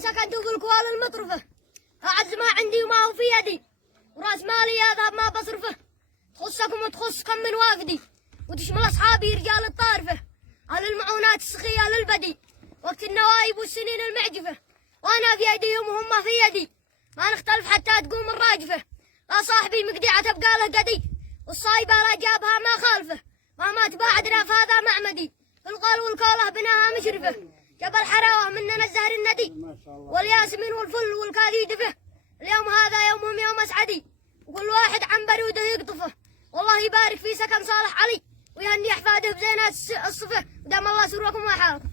سكنت في الكوال المطرفة، أعز ما عندي وما هو في يدي، وراس مالي يذهب ما بصرفه، تخصكم وتخص كم من وافدي، وتشمل أصحابي رجال الطارفة، على المعونات السخية للبدي، وقت النوايب والسنين المعجفة، وأنا في يديهم وهم في يدي، ما نختلف حتى تقوم الراجفة، لا صاحبي مقدعة تبقى له قدي، والصايبة لا جابها ما خالفه، مهما تباعدنا فهذا معمدي، في القال والكوله بناها مشرفة، جبل حراوة مننا الزهر الندي، والياسمين والفل والكاذي دفه، اليوم هذا يومهم يوم أسعدي، وكل واحد عن بريده يقطفه، والله يبارك في سكن صالح علي، ويهني أحفاده بزينات الصفة، ودام الله سركم وحالكم.